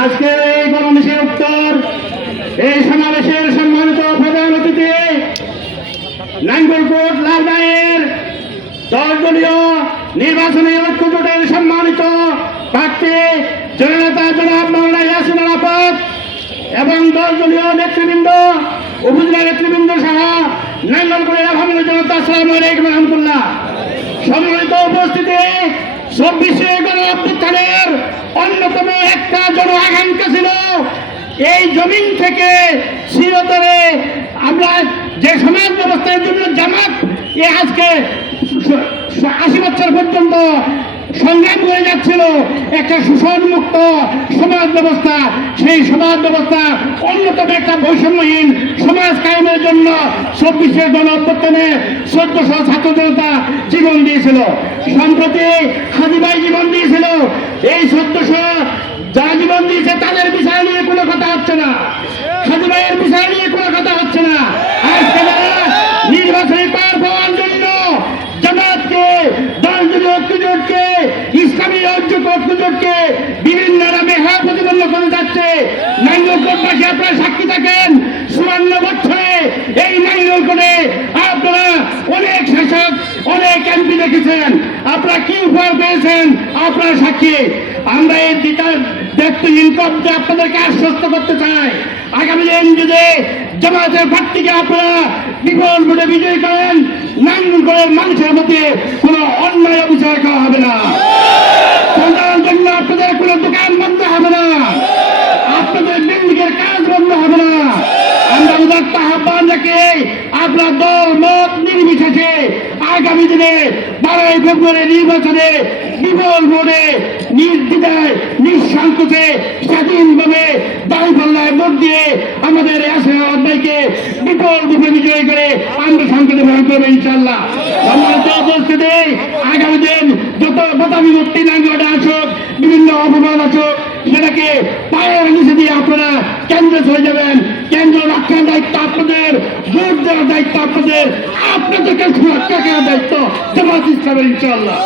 আজকের এই গণমিছিল উত্তর এই সমাবেশের সম্মানিত প্রধান অতিথি নাঙ্গলকোট লালবাইয়ের 10 দলীয় নির্বাচনী ঐক্য জোটের সম্মানিত প্রার্থী জননেতা জনাব মাওলানা ইয়াসিন আরাফাত এবং 10 দলীয় নেতৃবৃন্দ উপজেলা নেতৃবৃন্দ সহ নাঙ্গলকোটের আহমদ জনতা আসসালামু আলাইকুম রহমতুল্লাহ। সম্মানিত উপস্থিতি, 24শে গণ অভ্যুত্থানের অন্যতম একটা জন আকাঙ্ক্ষা ছিল এই জমিন থেকে চিরতরে আমরা যে সমাজ ব্যবস্থার জন্য জামাত আজকে 80 বছর পর্যন্ত সংগ্রাম করে যাচ্ছিল, একটা শোষণমুক্ত সমাজ ব্যবস্থা, সেই সমাজ ব্যবস্থা অন্যতম একটা বৈষম্যহীন সমাজ কায়েমের জন্য 24শে গণ অভ্যুত্থানে 1400 ছাত্র জনতা জীবন দিয়েছিল। সম্প্রতি হাজী ভাই জীবন দিয়েছিল। এই 1400 যারা জীবন দিয়েছে তাদের বিষয় নিয়ে কোনো কথা হচ্ছে না, হাজী ভাইয়ের বিষয় নিয়ে কোনো কথা হচ্ছে না। আজকে নির্বাচনী পার পাওয়ার জন্য জামাতকে, দলগুলো ঐক্যজোটকে, ইসলামী ঐক্যজোটকে বিভিন্ন নামে হ্যাঁ প্রতিপন্ন করে যাচ্ছে। নাঙ্গলকোটবাসী আপনারা সাক্ষী থাকেন, 54 বছরে এই নাঙ্গলকোটে আপনারা অনেক শাসক, অনেক এমপি দেখেছেন, আপনারা কি উপহার পেয়েছেন আপনারা সাক্ষী। আমরা এই দায়িত্বহীন পদে আপনাদেরকে আশ্বস্ত করতে চাই, আগামী দিন যদি জামাতের প্রার্থীকে আপনারা বিপুল ভোটে বিজয়ী করেন, নাঙ্গলকোটের মানুষের মধ্যে কোনো অন্যায় অবিচার করা হবে না, সন্তানের জন্য আপনাদের কোনো দোকান বন্ধ হবে না, আপনাদের বিল্ডিংয়ের কাজ বন্ধ হবে না। আমরা উদাত্ত আহ্বান রেখে আপনার দল মত নির্বিশেষে আগামী দিনে 12ই ফেব্রুয়ারি নির্বাচনে বিপুল ভোটে নির্দ্বিধায় নিঃসংকোচে স্বাধীনভাবে দাঁড়িপাল্লায় ভোট দিয়ে আমাদের আশীর্বাদ ভাইকে বিপুল ভোটে বিজয়ী করে আমরা সংকটে বরণ করবো ইনশাল্লাহ। সম্মানিত উপস্থিতি, আগামী দিন যত মতাবিভক্তি নাঙ্গলকোটে আসুক, বিভিন্ন অপমান আসুক, সেটাকে পায়ের নিচে দিয়ে আপনারা কেন্দ্রে চলে যাবেন। কেন্দ্র রক্ষার দায়িত্ব আপনাদের, ভোট দেওয়ার দায়িত্ব আপনাদের, আপনাদেরকে সুরক্ষা করার দায়িত্ব জামাত ইসলামের ইনশাআল্লাহ।